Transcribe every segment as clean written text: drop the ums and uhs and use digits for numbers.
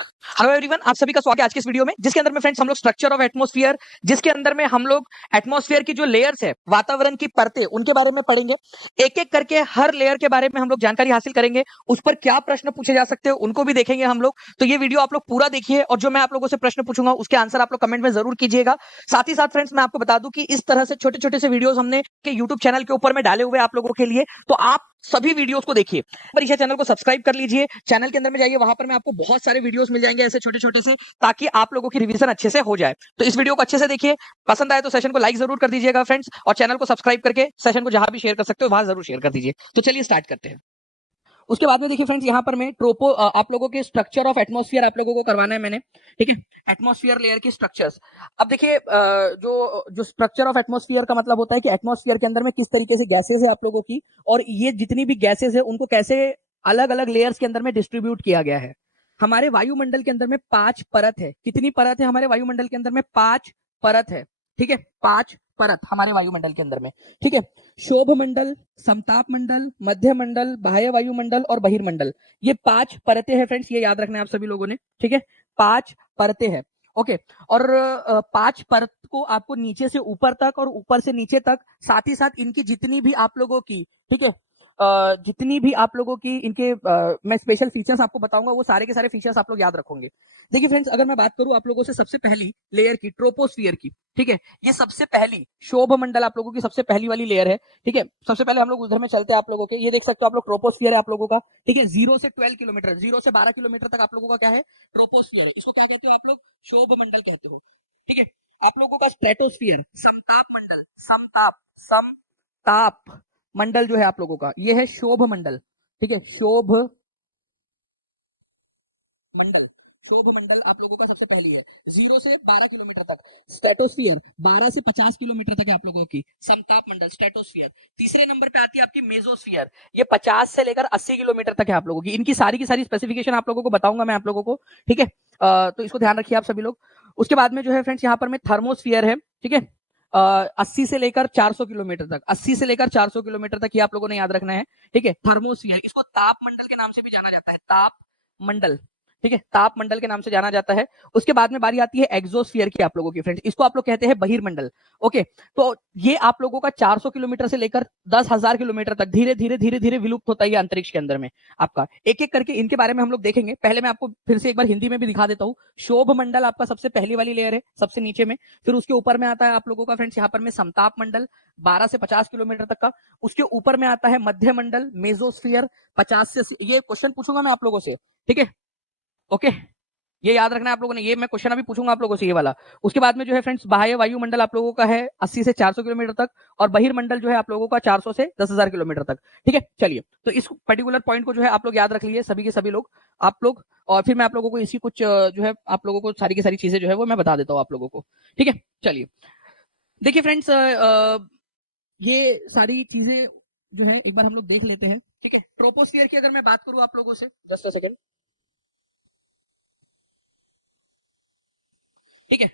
Hello everyone, आप सभी का स्वागत है आज के इस वीडियो में, जिसके अंदर में फ्रेंड्स हम लोग स्ट्रक्चर ऑफ एटमॉस्फेयर, जिसके अंदर में हम लोग एटमॉस्फेयर की जो लेयर्स है, वातावरण की परतें, उनके बारे में पढ़ेंगे। एक एक करके हर लेयर के बारे में हम लोग जानकारी हासिल करेंगे, उस पर क्या प्रश्न पूछे जा सकते हैं उनको भी देखेंगे हम लोग। तो ये वीडियो आप लोग पूरा देखिए, और जो मैं आप लोगों से प्रश्न पूछूंगा उसके आंसर आप लोग कमेंट में जरूर कीजिएगा। साथ ही साथ फ्रेंड्स मैं आपको बता दूं कि इस तरह से छोटे छोटे से वीडियोस हमने यूट्यूब चैनल के ऊपर में डाले हुए आप लोगों के लिए, तो आप सभी वीडियोस को देखिए। परीक्षा चैनल को सब्सक्राइब कर लीजिए, चैनल के अंदर में जाइए, वहां पर मैं आपको बहुत सारे वीडियोस मिल जाएंगे ऐसे छोटे छोटे से, ताकि आप लोगों की रिवीजन अच्छे से हो जाए। तो इस वीडियो को अच्छे से देखिए, पसंद आए तो सेशन को लाइक जरूर कर दीजिएगा फ्रेंड्स, और चैनल को सब्सक्राइब करके सेशन को जहां भी शेयर कर सकते हो वहां जरूर शेयर कर दीजिए। तो चलिए स्टार्ट करते हैं। उसके बाद में देखिए फ्रेंड्स, यहाँ पर मैं आप लोगों के स्ट्रक्चर ऑफ एटमॉस्फेयर आप लोगों को करवाना है मैंने, ठीक है। एटमॉस्फेयर लेयर की स्ट्रक्चर्स। अब देखिए, जो जो स्ट्रक्चर ऑफ एटमॉस्फेयर का मतलब होता है कि एटमॉस्फेयर के अंदर में किस तरीके से गैसेस है आप लोगों की, और ये जितनी भी गैसेस है उनको कैसे अलग अलग लेयर्स के अंदर में डिस्ट्रीब्यूट किया गया है। हमारे वायुमंडल के अंदर में 5 परत है। कितनी परत है हमारे वायुमंडल के अंदर में? 5 परत है, ठीक है। 5 परत हमारे वायुमंडल के अंदर में, ठीक है। शोभ मंडल, समताप मंडल, मध्य मंडल, बाह्य वायुमंडल और बहिर्मंडल, ये 5 परतें हैं फ्रेंड्स, ये याद रखना है आप सभी लोगों ने, ठीक है। 5 परतें हैं, ओके। और 5 परत को आपको नीचे से ऊपर तक और ऊपर से नीचे तक, साथ ही साथ इनकी जितनी भी आप लोगों की, ठीक है, जितनी भी आप लोगों की इनके मैं स्पेशल फीचर्स आपको बताऊंगा, वो सारे के सारे फीचर्स आप लोग याद रखोगे। देखिए फ्रेंड्स, अगर मैं बात करूं आप लोगों से सबसे पहली लेयर की, ट्रोपोस्फियर की, ठीक है, ये सबसे पहली शोभ मंडल आप लोगों की सबसे पहली वाली लेयर है, ठीक है। सबसे पहले हम लोग उधर में चलते हैं आप लोगों के, ये देख सकते हो आप लोग, ट्रोपोस्फियर है आप लोगों का, ठीक है। 0 से 12 किलोमीटर, 0 से 12 किलोमीटर तक आप लोगों का क्या है? ट्रोपोस्फियर है। इसको क्या कहते हो आप लोग? शोभ मंडल कहते हो, ठीक है। आप लोगों का स्ट्रेटोस्फियर, समताप मंडल, समताप मंडल जो है आप लोगों का, ये है शोभ मंडल, ठीक है। शोभ मंडल, शोभ मंडल आप लोगों का सबसे पहली है, 0 से 12 किलोमीटर तक। स्ट्रेटोस्फियर 12 से 50 किलोमीटर तक है आप लोगों की, समताप मंडल, स्ट्रेटोस्फियर। तीसरे नंबर पे आती है आपकी मेसोस्फियर, ये 50 से लेकर 80 किलोमीटर तक है आप लोगों की। इनकी सारी की सारी स्पेसिफिकेशन आप लोगों को बताऊंगा मैं आप लोगों को, ठीक है। तो इसको ध्यान रखिए आप सभी लोग। उसके बाद में जो है फ्रेंड्स, यहाँ पर में थर्मोस्फियर है, ठीक है। 80 से लेकर 400 किलोमीटर तक, 80 से लेकर 400 किलोमीटर तक ये आप लोगों ने याद रखना है, ठीक है। थर्मोस्फियर, इसको ताप मंडल के नाम से भी जाना जाता है, ताप मंडल, ठीक है, ताप मंडल के नाम से जाना जाता है। उसके बाद में बारी आती है एक्सोस्फीयर की आप लोगों की फ्रेंड्स, इसको आप लोग कहते हैं बहिर्मंडल, ओके। तो ये आप लोगों का 400 किलोमीटर से लेकर 10,000 किलोमीटर तक धीरे धीरे धीरे धीरे विलुप्त होता है अंतरिक्ष के अंदर में आपका। एक एक करके इनके बारे में हम लोग देखेंगे। पहले मैं आपको फिर से एक बार हिंदी में भी दिखा देता हूँ। शोभ मंडल आपका सबसे पहली वाली लेयर है, सबसे नीचे में। फिर उसके ऊपर में आता है आप लोगों का फ्रेंड्स यहाँ पर में समताप मंडल, 12 से 50 किलोमीटर तक का। उसके ऊपर में आता है मध्य मंडल, मेसोस्फीयर, 50 से, ये क्वेश्चन पूछूंगा मैं आप लोगों से, ठीक है, ओके। ये याद रखना है आप लोगों ने, ये मैं क्वेश्चन अभी पूछूंगा आप लोगों से, ये वाला। उसके बाद में जो है फ्रेंड्स, बाह्य वायुमंडल आप लोगों का है 80 से 400 किलोमीटर तक, और बहिर्मंडल जो है आप लोगों का 400 से 10,000 किलोमीटर तक, ठीक है। चलिए, तो इस पर्टिकुलर पॉइंट को जो है आप लोग याद रख लीजिए, सभी के सभी लोग, आप लोग। और फिर मैं आप लोगों को इसी कुछ जो है आप लोगों को सारी की सारी चीजें जो है वो मैं बता देता हूँ आप लोगों को, ठीक है। चलिए, देखिए फ्रेंड्स, ये सारी चीजें जो है एक बार हम लोग देख लेते हैं, ठीक है। ट्रोपोस्फियर की अगर मैं बात करूं आप लोगों से, जस्ट अ सेकेंड, ठीक है।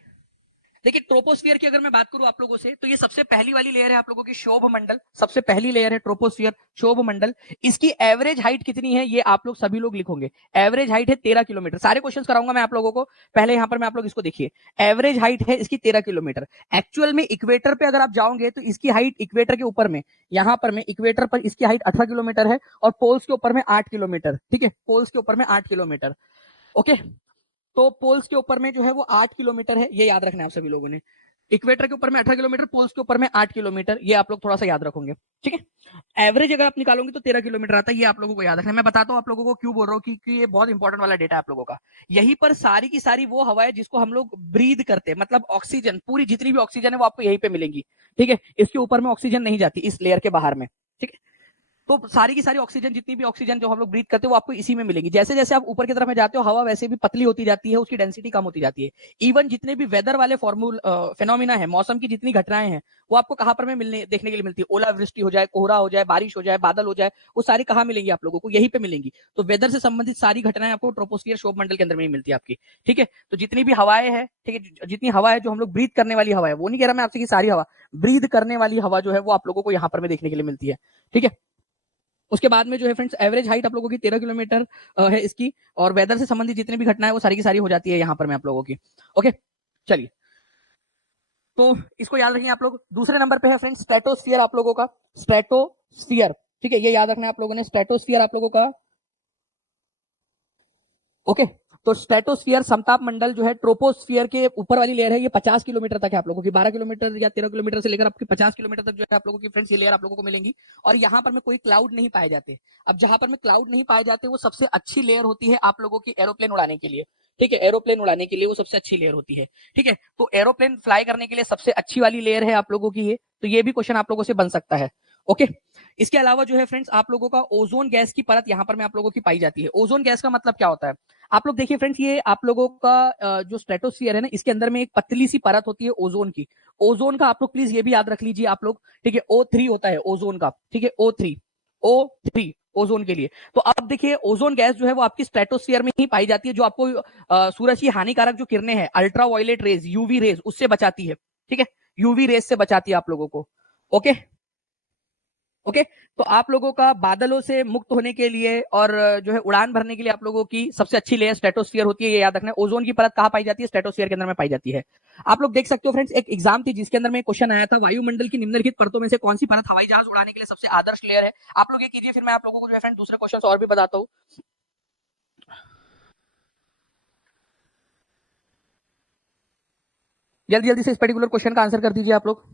देखिए, ट्रोपोस्फियर की अगर मैं बात करूं आप लोगों से, तो ये सबसे पहली वाली लेयर है आप लोगों की, शोभ मंडल, सबसे पहली लेयर है ट्रोपोस्फियर, शोभ मंडल। इसकी एवरेज हाइट कितनी है ये आप लोग सभी लोग लिखोगे। एवरेज हाइट है 13 किलोमीटर। सारे क्वेश्चंस कराऊंगा मैं आप लोगों को, पहले यहां पर मैं आप लोग इसको देखिए। एवरेज हाइट है इसकी 13 किलोमीटर। एक्चुअल में इक्वेटर पे अगर आप जाओगे तो इसकी हाइट इक्वेटर के ऊपर में, यहां पर में इक्वेटर पर इसकी हाइट 18 किलोमीटर है, और पोल्स के ऊपर में 8 किलोमीटर, ठीक है। पोल्स के ऊपर में 8 किलोमीटर, ओके। तो पोल्स के ऊपर में जो है वो 8 किलोमीटर है, ये याद रखना है आप सभी लोगों ने। इक्वेटर के ऊपर में 18 किलोमीटर, पोल्स के ऊपर में 8 किलोमीटर, ये आप लोग थोड़ा सा याद रखोगे, ठीक है। एवरेज अगर आप निकालोगे तो 13 किलोमीटर आता है, ये आप लोगों को याद रखना है। मैं बताता हूँ आप लोगों को क्यों बोल रहा हूँ, कि ये बहुत इंपॉर्टेंट वाला डेटा है आप लोगों का। यहीं पर सारी की सारी वो हवा है जिसको हम लोग ब्रीद करते हैं, मतलब ऑक्सीजन, पूरी जितनी भी ऑक्सीजन है वो आपको यहीं पे मिलेंगी, ठीक है। इसके ऊपर में ऑक्सीजन नहीं जाती इस लेयर के बाहर में, ठीक है। तो सारी की सारी ऑक्सीजन, जितनी भी ऑक्सीजन जो हम लोग ब्रीथ करते हैं, वो आपको इसी में मिलेगी। जैसे जैसे आप ऊपर की तरफ में जाते हो, हवा वैसे भी पतली होती जाती है, उसकी डेंसिटी कम होती जाती है। इवन जितने भी वेदर वाले फेनोमिना है, मौसम की जितनी घटनाएं हैं, वो आपको कहां पर में मिलने देखने के लिए मिलती है? ओलावृष्टि हो जाए, कोहरा हो जाए, बारिश हो जाए, बादल हो जाए, वो सारी कहां मिलेंगी आप लोगों को? यहीं पे मिलेंगी। तो वेदर से संबंधित सारी घटनाएं आपको ट्रोपोस्फियर शोभ मंडल के अंदर में ही मिलती है आपकी, ठीक है। तो जितनी भी हवाएं हैं, ठीक है, जितनी हवा है जो हम लोग ब्रीथ करने वाली हवा है, वो नहीं कह रहा मैं आपसे कि सारी हवा, ब्रीथ करने वाली हवा जो है वो आप लोगों को यहाँ पर में देखने के लिए मिलती है, ठीक है। उसके बाद में जो है फ्रेंड्स एवरेज हाइट आप लोगों की 13 किलोमीटर है इसकी, और वेदर से संबंधित जितनी भी घटनाएं वो सारी की सारी हो जाती है यहाँ पर में आप लोगों की। ओके, चलिए, तो इसको याद रखिए आप लोग। दूसरे नंबर पे है फ्रेंड्स स्ट्रेटोस्फीयर आप लोगों का, स्ट्रेटोस्फीयर, ठीक है, ये याद रखना है आप लोगों ने, स्ट्रेटोस्फीयर आप लोगों का। ओके, तो स्ट्रेटोस्फीयर समताप मंडल जो है ट्रोपोस्फीयर के ऊपर वाली लेयर है, ये 50 किलोमीटर तक है आप लोगों की, 12 किलोमीटर या 13 किलोमीटर से लेकर आपकी 50 किलोमीटर तक जो है आप लोगों की फ्रेंड्स ये लेयर आप लोगों को मिलेंगी। और यहाँ पर में कोई क्लाउड नहीं पाए जाते। अब जहां पर में क्लाउड नहीं पाए जाते वो सबसे अच्छी लेयर होती है आप लोगों की एरोप्लेन उड़ाने के लिए, ठीक है, एरोप्लेन उड़ाने के लिए वो सबसे अच्छी लेयर होती है, ठीक है। तो एरोप्लेन फ्लाई करने के लिए सबसे अच्छी वाली लेयर है आप लोगों की ये, तो ये भी क्वेश्चन आप लोगों से बन सकता है। ओके, इसके अलावा जो है फ्रेंड्स आप लोगों का ओजोन गैस की परत यहाँ पर में आप लोगों की पाई जाती है। ओजोन गैस का मतलब क्या होता है, आप लोग देखिए फ्रेंड्स, ये आप लोगों का जो स्ट्रेटोस्फीयर है ना, इसके अंदर में एक पतली सी परत होती है ओजोन की। ओजोन का आप लोग प्लीज ये भी याद रख लीजिए आप लोग, ठीक है, O3 होता है ओजोन का, ठीक है, O3 ओजोन के लिए। तो अब देखिए ओजोन गैस जो है वो आपकी स्ट्रेटोस्फीयर में ही पाई जाती है, जो आपको सूरज की हानिकारक जो किरणें हैं, अल्ट्रावायलेट रेज, यूवी रेज, उससे बचाती है, ठीक है, यूवी रेज से बचाती है आप लोगों को। ओके, ओके, तो आप लोगों का बादलों से मुक्त होने के लिए और जो है उड़ान भरने के लिए आप लोगों की सबसे अच्छी लेयर स्ट्रेटोस्फीयर होती है, ये याद रखना है। ओजोन की परत कहां पाई जाती है, स्ट्रेटोस्फीयर के अंदर में पाई जाती है। आप लोग देख सकते हो फ्रेंड्स, एक एग्जाम थी जिसके अंदर में क्वेश्चन आया था, वायुमंडल की निम्नलिखित परतों में से कौन सी परत हवाई जहाज उड़ाने के लिए सबसे आदर्श लेयर है। आप लोग ये कीजिए, फिर मैं आप लोगों को जो है फ्रेंड दूसरे क्वेश्चन और भी बताता हूँ। जल्दी जल्दी से इस पर्टिकुलर क्वेश्चन का आंसर कर दीजिए आप लोग।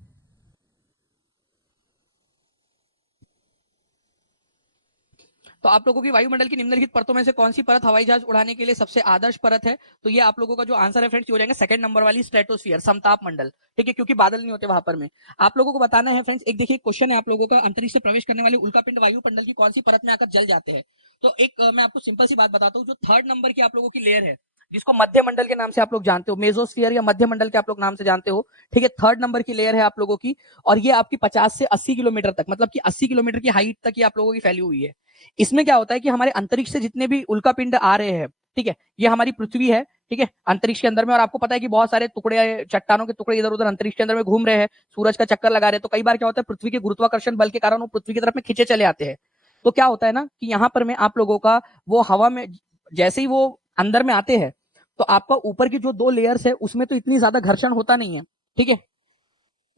तो आप लोगों की वायुमंडल की निम्नलिखित परतों में से कौन सी परत हवाई जहाज उड़ाने के लिए सबसे आदर्श परत है, तो ये आप लोगों का जो आंसर है फ्रेंड्स हो जाएगा सेकंड नंबर वाली स्ट्रेटोस्फीयर, समताप मंडल, ठीक है, क्योंकि बादल नहीं होते वहां पर में। आप लोगों को बताना है फ्रेंड्स, एक देखिए क्वेश्चन है आप लोगों का, अंतरिक्ष से प्रवेश करने वाले उल्कापिंड वायुमंडल की कौन सी परत में आकर जल जाते हैं। तो एक मैं आपको सिंपल सी बात बताता हूँ, जो थर्ड नंबर की आप लोगों की लेयर है, जिसको मध्य मंडल के नाम से आप लोग जानते हो, मेजोस्फीयर या मध्य मंडल के आप लोग नाम से जानते हो, ठीक है, थर्ड नंबर की लेयर है आप लोगों की, और ये आपकी 50 से 80 किलोमीटर तक, मतलब कि 80 किलोमीटर की हाइट तक ये आप लोगों की फैली हुई है। इसमें क्या होता है कि हमारे अंतरिक्ष से जितने भी उल्कापिंड आ रहे हैं, ठीक है, ये हमारी पृथ्वी है, ठीक है, अंतरिक्ष के अंदर में, और आपको पता है कि बहुत सारे टुकड़े, चट्टानों के टुकड़े इधर उधर अंतरिक्ष के अंदर में घूम रहे हैं, सूरज का चक्कर लगा रहे हैं, तो कई बार क्या होता है, पृथ्वी के गुरुत्वाकर्षण बल के कारण वो पृथ्वी की तरफ में खींचे चले आते हैं। तो क्या होता है ना कि यहाँ पर में आप लोगों का वो हवा में जैसे ही वो अंदर में आते हैं, तो आपका ऊपर की जो दो लेयर्स है उसमें तो इतनी ज्यादा घर्षण होता नहीं है, ठीक है,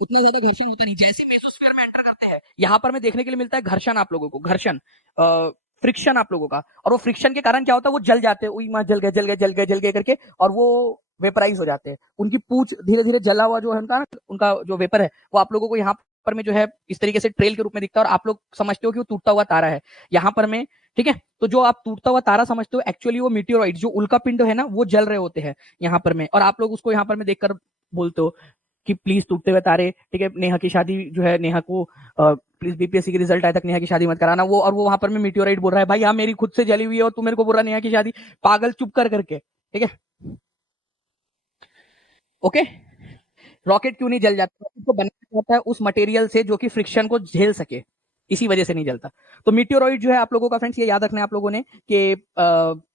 उतना ज्यादा घर्षण होता नहीं। जैसे मेसोस्फीयर में एंटर करते हैं, यहाँ पर में देखने के लिए मिलता है घर्षण आप लोगों को, घर्षण, फ्रिक्शन आप लोगों का, और वो फ्रिक्शन के कारण क्या होता है, वो जल जाते हैं, उई माँ जल गए जल गए जल गए जल गए करके, और वो वेपराइज हो जाते हैं। उनकी पूछ धीरे धीरे जला हुआ जो है उनका जो वेपर है, वो आप लोगों को यहाँ पर में जो है इस तरीके से ट्रेल के रूप में दिखता है, और आप लोग समझते हो कि वो टूटता हुआ तारा है यहाँ पर में, ठीक है। तो जो आप टूटता हुआ तारा समझते हो, एक्चुअली वो मीटियोराइट, जो उल्का पिंड है ना, वो जल रहे होते हैं यहाँ पर में, और आप लोग उसको यहाँ पर में देखकर बोलते हो कि प्लीज टूटते हुए तारे, ठीक है, नेहा की शादी जो है, नेहा को प्लीज बीपीएससी की रिजल्ट आए तक नेहा की शादी मत कराना, वो, और वो वहां पर में मीटियोराइट बोल रहा है, भाई यहाँ मेरी खुद से जली हुई है और तू मेरे को बोल रहा नेहा की शादी, पागल, चुप कर करके, ठीक है। ओके, रॉकेट क्यों नहीं जल जाता, उसको बनाया जाता है उस मटेरियल से जो कि फ्रिक्शन को झेल सके, इसी वजह से नहीं जलता। तो मीटियोराइट जो है आप लोगों का फ्रेंड्स ये याद रखना है आप लोगों ने कि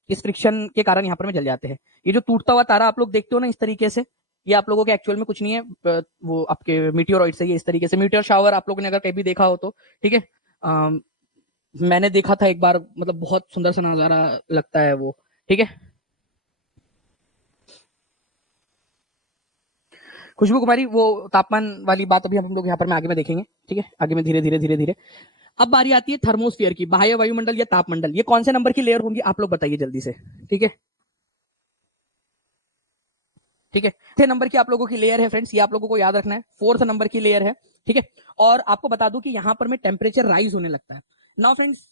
इस फ्रिक्शन के कारण यहाँ पर में जल जाते हैं। ये जो टूटता हुआ तारा आप लोग देखते हो ना इस तरीके से, ये आप लोगों के एक्चुअल में कुछ नहीं है, वो आपके मीटियोराइट से, ये इस तरीके से मीटियोर शावर आप लोगों ने अगर कभी देखा हो तो, ठीक है, मैंने देखा था एक बार, मतलब बहुत सुंदर सा नजारा लगता है वो, ठीक है। खुशबू कुमारी, वो तापमान वाली बात अभी हम लोग यहाँ पर में आगे में देखेंगे, ठीक है, आगे में धीरे धीरे धीरे धीरे। अब बारी आती है थर्मोस्फीयर की, बाह्य वायुमंडल या तापमंडल, ये कौन से नंबर की लेयर होंगी आप लोग बताइए जल्दी से, ठीक है, ठीक है। छठे नंबर की आप लोगों की लेयर है फ्रेंड्स, ये आप लोगों को याद रखना है, फोर्थ नंबर की लेयर है, ठीक है। और आपको बता दूं कि यहाँ पर में टेम्परेचर राइज होने लगता है। नाउ फ्रेंड्स,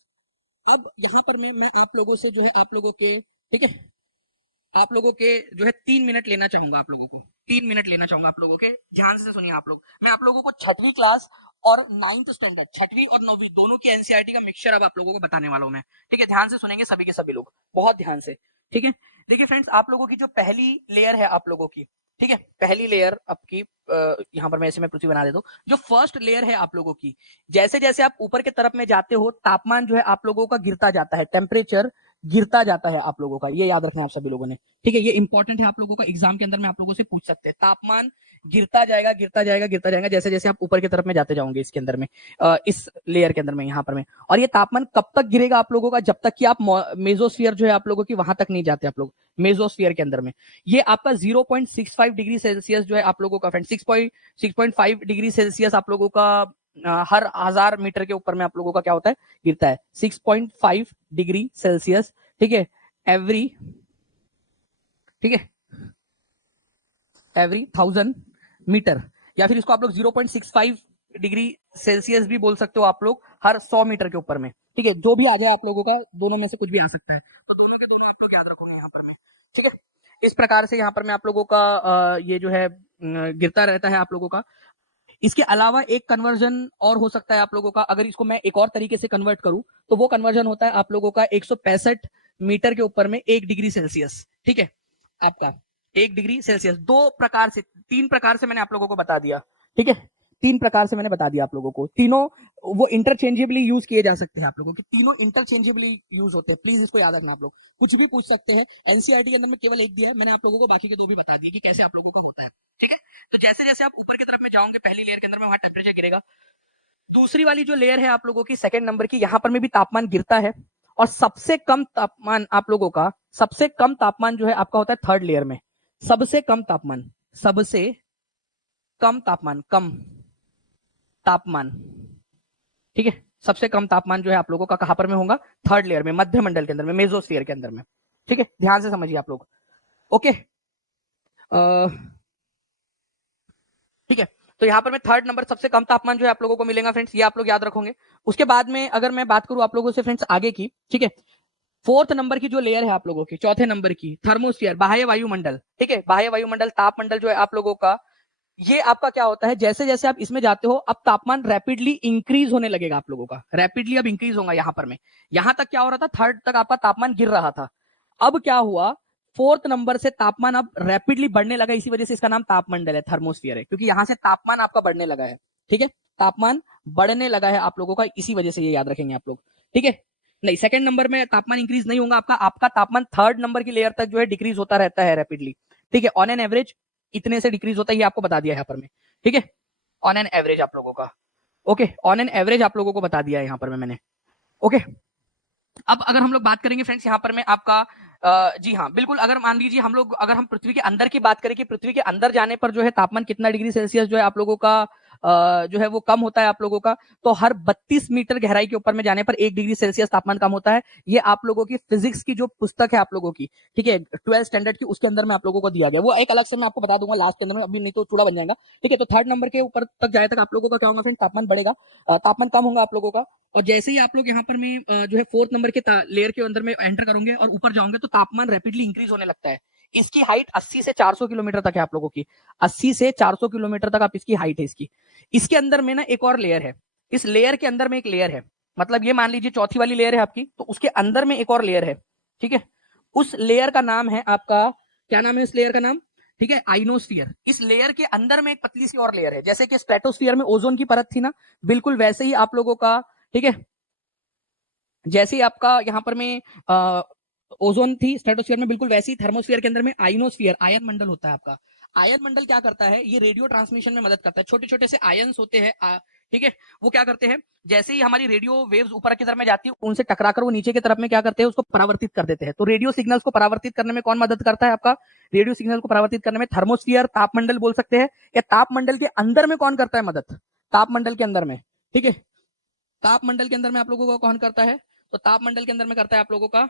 अब यहाँ पर मैं आप लोगों से जो है आप लोगों के, ठीक है, आप लोगों के जो है 3 मिनट लेना चाहूंगा, आप लोगों को 3 मिनट लेना चाहूंगा आप लोगों के, ध्यान से सुनिए आप लोग। मैं आप लोगों को छठवीं क्लास और 9th स्टैंडर्ड, छठवीं और 9वीं दोनों की एनसीईआरटी का मिक्सचर अब आप लोगों को बताने वाला हूं मैं, ठीक है, ध्यान से सुनेंगे सभी के सभी लोग, बहुत ध्यान से, ठीक है। देखिए फ्रेंड्स, आप लोगों की जो पहली लेयर है आप लोगों की, ठीक है, पहली लेयर आपकी, यहाँ पर मैं ऐसे में पृथ्वी बना देता हूँ, जो फर्स्ट लेयर है आप लोगों की, जैसे जैसे आप ऊपर की तरफ में जाते हो तापमान जो है आप लोगों का गिरता जाता है, टेम्परेचर गिरता जाता है आप लोगों का, ये याद रखना है आप सभी लोगों ने। ठीक है, ये इंपॉर्टेंट है आप लोगों का, एग्जाम के अंदर में आप लोगों से पूछ सकते हैं। तापमान गिरता जाएगा गिरता जाएगा गिरता जाएगा जैसे जैसे आप ऊपर की तरफ में जाते जाओगे इसके अंदर में, इस लेयर के अंदर में, यहाँ पर में। और ये तापमान कब तक गिरेगा आप लोगों का? जब तक कि आप मेसोस्फीयर जो है आप लोगों की वहां तक नहीं जाते आप लोग, मेसोस्फीयर के अंदर में। ये आपका 0.65 डिग्री सेल्सियस जो है आप लोगों का फ्रेंड, 6.5 डिग्री सेल्सियस आप लोगों का हर 1000 मीटर के ऊपर में आप लोगों का क्या होता है, गिरता है 6.5 डिग्री सेल्सियस। ठीक है, एवरी, ठीक है, एवरी 1000 मीटर, या फिर इसको आप लोग 0.65 डिग्री सेल्सियस भी बोल सकते हो आप लोग, हर 100 मीटर के ऊपर में। ठीक है, जो भी आ जाए आप लोगों का, दोनों में से कुछ भी आ सकता है, तो दोनों के दोनों आप लोग याद रखोगे यहाँ पर में। ठीक है, इस प्रकार से यहाँ पर में आप लोगों का ये जो है गिरता रहता है आप लोगों का। इसके अलावा एक कन्वर्जन और हो सकता है आप लोगों का, अगर इसको मैं एक और तरीके से कन्वर्ट करूं, तो वो कन्वर्जन होता है आप लोगों का 165 मीटर के ऊपर में 1 डिग्री सेल्सियस। ठीक है, आपका 1 डिग्री सेल्सियस, दो प्रकार से, तीन प्रकार से मैंने आप लोगों को बता दिया। ठीक है, तीन प्रकार से मैंने बता दिया आप लोगों को, तीनों वो इंटरचेंजेबली यूज किए जा सकते हैं आप लोगों के, तीनों इंटरचेंजेबली यूज होते हैं। प्लीज इसको याद रखना आप लोग, कुछ भी पूछ सकते हैं। एनसीईआरटी के अंदर में केवल एक दिया है, मैंने आप लोगों को बाकी के दो भी बता दिए कि कैसे आप लोगों का होता है। ठीक है, तो जैसे जैसे आप ऊपर की तरफ में जाओगे पहली लेयर के अंदर में वहां टेम्परेचर गिरेगा। दूसरी वाली जो लेयर है आप लोगों की सेकंड नंबर की, यहां पर में भी तापमान गिरता है, और सबसे कम तापमान आप लोगों का, सबसे कम तापमान जो है आपका होता है थर्ड लेयर में। सबसे कम तापमान, सबसे कम तापमान, कम तापमान, ठीक है, सबसे कम तापमान जो है आप लोगों का कहां पर में होगा, थर्ड लेयर में, मध्य मंडल के अंदर में, मेसोस्फीयर के अंदर में। ठीक है, ध्यान से समझिए आप लोग। ओके, ठीक है, तो यहाँ पर मैं थर्ड नंबर सबसे कम तापमान जो है आप लोगों को मिलेगा फ्रेंड्स, ये आप लोग याद रखोगे। उसके बाद में अगर मैं बात करूं आप लोगों से फ्रेंड्स आगे की, ठीक है, फोर्थ नंबर की जो लेयर है आप लोगों की, चौथे नंबर की, थर्मोस्फीयर, बाह्य वायुमंडल। ठीक है, बाह्य वायुमंडल, तापमंडल जो है आप लोगों का, ये आपका क्या होता है, जैसे जैसे आप इसमें जाते हो अब तापमान रैपिडली इंक्रीज होने लगेगा आप लोगों का, रैपिडली अब इंक्रीज होगा। यहां पर में, यहां तक क्या हो रहा था, थर्ड तक आपका तापमान गिर रहा था, अब क्या हुआ, फोर्थ नंबर से तापमान अब रैपिडली बढ़ने लगा, इसी वजह से इसका नाम तापमंडल है, थर्मोस्फियर है, क्योंकि यहां से तापमान आपका बढ़ने लगा है। ठीक है, तापमान बढ़ने लगा है आप लोगों का, इसी वजह से ये याद रखेंगे आप लोग। ठीक है, नहीं, सेकंड नंबर में तापमान इंक्रीज नहीं होगा आपका, आपका तापमान थर्ड नंबर की लेयर तक जो है डिक्रीज होता रहता है रैपिडली। ठीक है, ऑन एन एवरेज इतने से डिक्रीज होता है, ये आपको बता दिया है यहाँ पर में। ठीक है, ऑन एन एवरेज आप लोगों का, ओके, ऑन एन एवरेज आप लोगों को बता दिया है यहाँ पर में मैंने। ओके, अब अगर हम लोग बात करेंगे फ्रेंड्स यहाँ पर मैं आपका जी हाँ बिल्कुल, अगर मान लीजिए हम लोग, अगर हम पृथ्वी के अंदर की बात करें कि पृथ्वी के अंदर जाने पर जो है तापमान कितना डिग्री सेल्सियस जो है आप लोगों का जो है वो कम होता है आप लोगों का, तो हर 32 मीटर गहराई के ऊपर में जाने पर 1 डिग्री सेल्सियस तापमान कम होता है। ये आप लोगों की फिजिक्स की जो पुस्तक है आप लोगों की, ठीक है, 12 स्टैंडर्ड की, उसके अंदर में आप लोगों को दिया गया, वो एक अलग से मैं आपको बता दूंगा लास्ट के अंदर में, अभी नहीं तो चूड़ा बन जाएगा। ठीक है, तो थर्ड नंबर के ऊपर तक जाए तक आप लोगों का क्या होगा फ्रेंड, तापमान बढ़ेगा, तापमान कम होगा आप लोगों का। और जैसे ही आप लोग यहाँ पर में जो है फोर्थ नंबर के लेयर के अंदर में एंटर करोगे और ऊपर जाओगे तो तापमान रैपिडली इंक्रीज होने लगता है। इसकी हाइट 80 से 400 किलोमीटर तक है आप लोगों की, 80 से 400 किलोमीटर तक आप इसकी हाइट है इसकी। इसके अंदर में ना एक और लेयर है, इस लेयर के अंदर में एक लेयर है, मतलब ये मान लीजिए चौथी वाली लेयर है आपकी, तो उसके अंदर में एक और लेयर है। ठीक है, उस लेयर का नाम है आपका, क्या नाम है इस लेयर का नाम, ठीक है, आइनोस्फीयर। इस लेयर के अंदर में एक पतली सी और लेयर है, जैसे कि स्ट्रेटोस्फीयर में ओजोन की परत थी ना, बिल्कुल वैसे ही आप लोगों का, ठीक है, जैसे ही आपका यहाँ पर में ओजोन थी स्ट्रेटोस्फीयर में, बिल्कुल वैसे ही थर्मोस्फीयर के अंदर में आइनोस्फीयर, आयन मंडल होता है आपका। आयन मंडल क्या करता है, ये रेडियो ट्रांसमिशन में मदद करता है, छोटे छोटे से आयन्स होते हैं, ठीक है, वो क्या करते हैं, जैसे ही हमारी रेडियो वेव्स ऊपर की तरफ में जाती है, उनसे टकराकर वो नीचे की तरफ में क्या करते हैं, उसको परावर्तित कर देते हैं। तो रेडियो सिग्नल्स को परावर्तित करने में कौन मदद करता है आपका, रेडियो सिग्नल को परावर्तित करने में थर्मोस्फीयर, तापमंडल बोल सकते हैं, या तापमंडल के अंदर में कौन करता है मदद, तापमंडल के अंदर में, ठीक है, तापमंडल के अंदर में आप लोगों को कौन करता है, तो तापमंडल के अंदर में करता है आप लोगों का,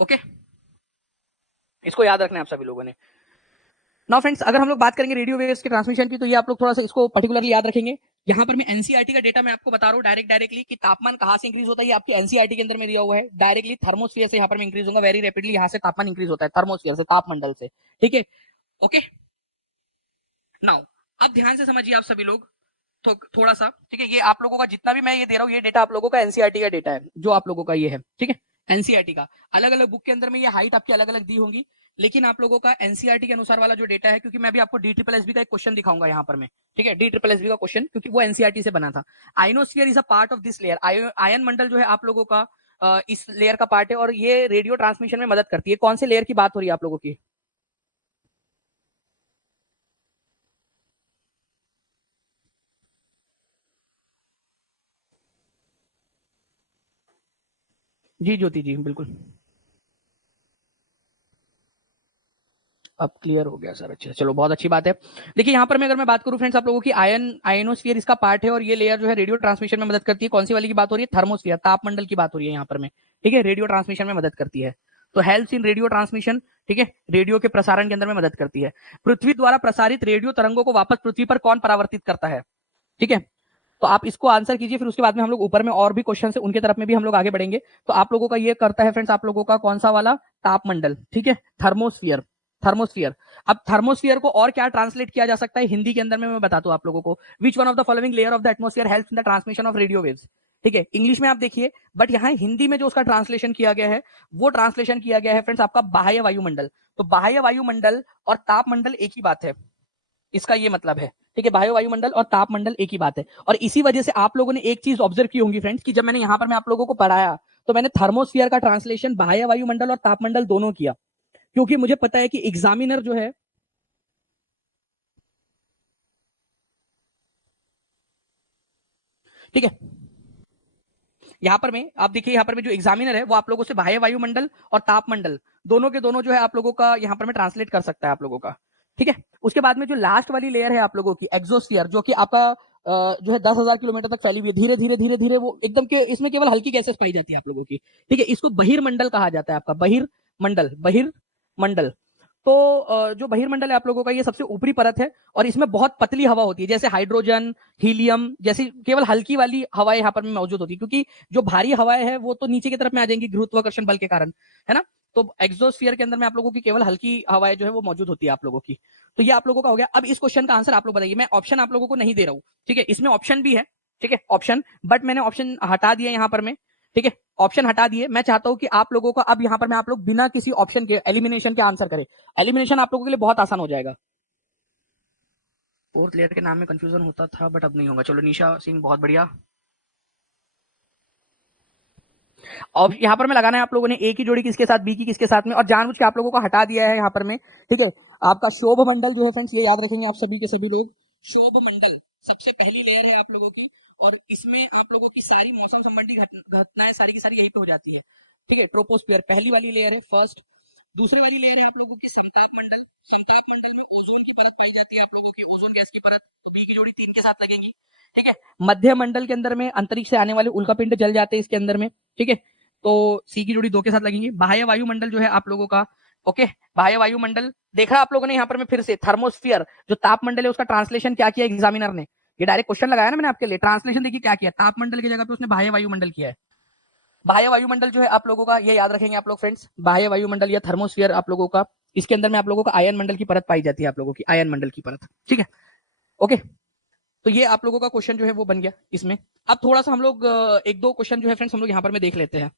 ओके, इसको याद रखना है आप सभी लोगों ने। नाउ फ्रेंड्स, अगर हम लोग बात करेंगे रेडियो वेव्स के ट्रांसमिशन की, तो ये आप लोग थोड़ा सा इसको पर्टिकुलरली याद रखेंगे। यहाँ पर मैं एनसीईआरटी का डेटा मैं आपको बता रहा हूँ डायरेक्टली कि तापमान कहाँ से इंक्रीज होता है, ये आपकी एनसीईआरटी के अंदर में दिया हुआ है, डायरेक्टली थर्मोस्फीयर से यहाँ पर इंक्रीज होगा वेरी रैपिडली, यहाँ से तापमान इंक्रीज होता है थर्मोस्फीयर से, तापमंडल से। ठीक है, ओके, नाउ अब ध्यान से समझिए आप सभी लोग, तो थोड़ा सा, ठीक है, ये आप लोगों का जितना भी मैं ये दे रहा हूँ, ये डेटा आप लोगों का एनसीईआरटी का डेटा है जो आप लोगों का ये है, ठीक है, एनसीईआरटी का अलग अलग बुक के अंदर में ये हाइट आपकी अलग अलग दी होंगी, लेकिन आप लोगों का एनसीईआरटी के अनुसार वाला जो डेटा है, क्योंकि मैं भी आपको DSSB का एक क्वेश्चन दिखाऊंगा यहाँ पर मैं, ठीक है, DSSB का क्वेश्चन, क्योंकि वो एनसीईआरटी से बना था। Ionosphere is a part of this layer. आयन मंडल जो है आप लोगों का इस लेयर का पार्ट है और ये रेडियो ट्रांसमिशन में मदद करती है। कौन से लेयर की बात हो रही है आप लोगों की? जी ज्योति जी, बिल्कुल। अब क्लियर हो गया सर, अच्छा, चलो बहुत अच्छी बात है। देखिए यहाँ पर मैं अगर मैं बात करूं फ्रेंड्स आप लोगों की, आयनोस्फीयर इसका पार्ट है और ये लेयर जो है रेडियो ट्रांसमिशन में मदद करती है। कौन सी वाली की बात हो रही है? थर्मोस्फीयर, तापमंडल की बात हो रही है यहाँ पर में, ठीक है, रेडियो ट्रांसमिशन में मदद करती है। तो हेल्प्स इन रेडियो ट्रांसमिशन, ठीक है, रेडियो के प्रसारण के अंदर में मदद करती है। पृथ्वी द्वारा प्रसारित रेडियो तरंगों को वापस पृथ्वी पर कौन परावर्तित करता है? ठीक है, तो आप इसको आंसर कीजिए, फिर उसके बाद में हम लोग ऊपर में और भी क्वेश्चन है उनके तरफ में भी हम लोग आगे बढ़ेंगे। तो आप लोगों का ये करता है फ्रेंड्स, आप लोगों का कौन सा वाला? तापमंडल, ठीक है, थर्मोस्फीयर। थर्मोस्फीयर, अब थर्मोस्फीयर को और क्या ट्रांसलेट किया जा सकता है हिंदी के अंदर में, मैं बताता हूं आप लोगों को। Which one of the following layer of the atmosphere helps in the transmission of radio waves? ठीक है, इंग्लिश में आप देखिए, बट यहाँ हिंदी में जो उसका ट्रांसलेशन किया गया है, वो ट्रांसलेशन किया गया है फ्रेंड्स आपका बाह्य वायुमंडल। तो बाह्य वायुमंडल और तापमंडल एक ही बात है, इसका ये मतलब है, ठीक है, बाह्य वायुमंडल और तापमंडल एक ही बात है। और इसी वजह से आप लोगों ने एक चीज ऑब्जर्व की होंगी फ्रेंड्स, कि जब मैंने यहां पर मैं आप लोगों को पढ़ाया, तो मैंने थर्मोस्फीयर का ट्रांसलेशन बाह्य वायुमंडल और तापमंडल दोनों किया, क्योंकि मुझे पता है कि एग्जामिनर जो है, ठीक है, यहां पर में आप देखिए, यहां पर में जो एग्जामिनर है वो आप लोगों से बाह्य वायुमंडल और तापमंडल दोनों के दोनों जो है आप लोगों का यहां पर में ट्रांसलेट कर सकता है आप लोगों का, ठीक है। उसके बाद में जो लास्ट वाली लेयर है आप लोगों की, एक्सोस्फीयर, जो कि आपका जो है 10,000 किलोमीटर तक फैली हुई है, धीरे धीरे धीरे धीरे वो एकदम के, इसमें केवल हल्की गैसेस पाई जाती है आप लोगों की, ठीक है। इसको बहिर्मंडल कहा जाता है, आपका बहिर्मंडल, बहिर्मंडल। तो जो बहिर्मंडल है आप लोगों का, ये सबसे ऊपरी परत है और इसमें बहुत पतली हवा होती है, जैसे हाइड्रोजन, हीलियम जैसी केवल हल्की वाली हवाएं यहाँ पर में मौजूद होती है, क्योंकि जो भारी हवाएं हैं वो तो नीचे की तरफ में आ जाएंगी गुरुत्वाकर्षण बल के कारण, है ना। तो एक्सोस्फीयर के अंदर में आप लोगों की केवल हल्की हवाएं जो है वो मौजूद होती है आप लोगों की। तो ये आप लोगों का हो गया। अब इस क्वेश्चन का आंसर आप लोग बताइए, मैं ऑप्शन आप लोगों को नहीं दे रहा हूँ, ठीक है, इसमें ऑप्शन भी है, ठीक है, ऑप्शन, बट मैंने ऑप्शन हटा दिया यहाँ पर में, ठीक है, ऑप्शन हटा दिए। मैं चाहता हूं कि आप लोगों का अब यहाँ पर मैं आप लोग बिना किसी ऑप्शन के एलिमिनेशन के आंसर करें। एलिमिनेशन आप लोगों के लिए बहुत आसान हो जाएगा। फोर्थ लेयर के नाम में कंफ्यूजन होता था, बट अब नहीं होगा। चलो निशा सिंह, बहुत बढ़िया। और यहाँ पर मैं लगाना है आप लोगों ने ए की जोड़ी किसके साथ, बी की किसके साथ में, और जानबूझ के आप लोगों को हटा दिया है यहाँ पर में, ठीक है। आपका शोभ मंडल जो है फ्रेंड्स, ये याद रखेंगे आप सभी के सभी लोग, शोभ मंडल सबसे पहली लेयर है आप लोगों की, और इसमें आप लोगों की सारी मौसम संबंधी घटनाएं सारी की सारी यहीं पे हो जाती है, ठीक है। ट्रोपोस्फियर पहली वाली लेयर है, फर्स्ट। दूसरी वाली लेयर है आप लोगों की समताप मंडल। समताप मंडल में ओजोन की परत पाई जाती है आप लोगों की, ओजोन गैस की परत, बी की जोड़ी 3 के साथ लगेंगी, ठीक है। मध्य मंडल के अंदर में अंतरिक्ष से आने वाले उल्कापिंड जल जाते हैं इसके अंदर में, ठीक है, तो सी की जोड़ी 2 के साथ लगेंगी। बाह्य वायुमंडल जो है आप लोगों का, ओके, बाह्य वायुमंडल देखा आप लोगों ने यहाँ पर में, फिर से थर्मोस्फियर जो तापमंडल है उसका ट्रांसलेशन क्या किया एग्जामिनर ने, ये डायरेक्ट क्वेश्चन लगाया ना मैंने आपके लिए, ट्रांसलेशन देखिए क्या किया, तापमंडल की जगह पे उसने बाह्य वायुमंडल किया है। बाह्य वायुमंडल जो है आप लोगों का, ये याद रखेंगे आप लोग फ्रेंड्स, बाह्य वायुमंडल या थर्मोस्फियर आप लोगों का, इसके अंदर में आप लोगों का आयन मंडल की परत पाई जाती है आप लोगों की, आयन मंडल की परत, ठीक है, ओके। तो ये आप लोगों का क्वेश्चन जो है वो बन गया इसमें। अब थोड़ा सा हम लोग एक दो क्वेश्चन जो है फ्रेंड्स हम लोग यहाँ पर में देख लेते हैं,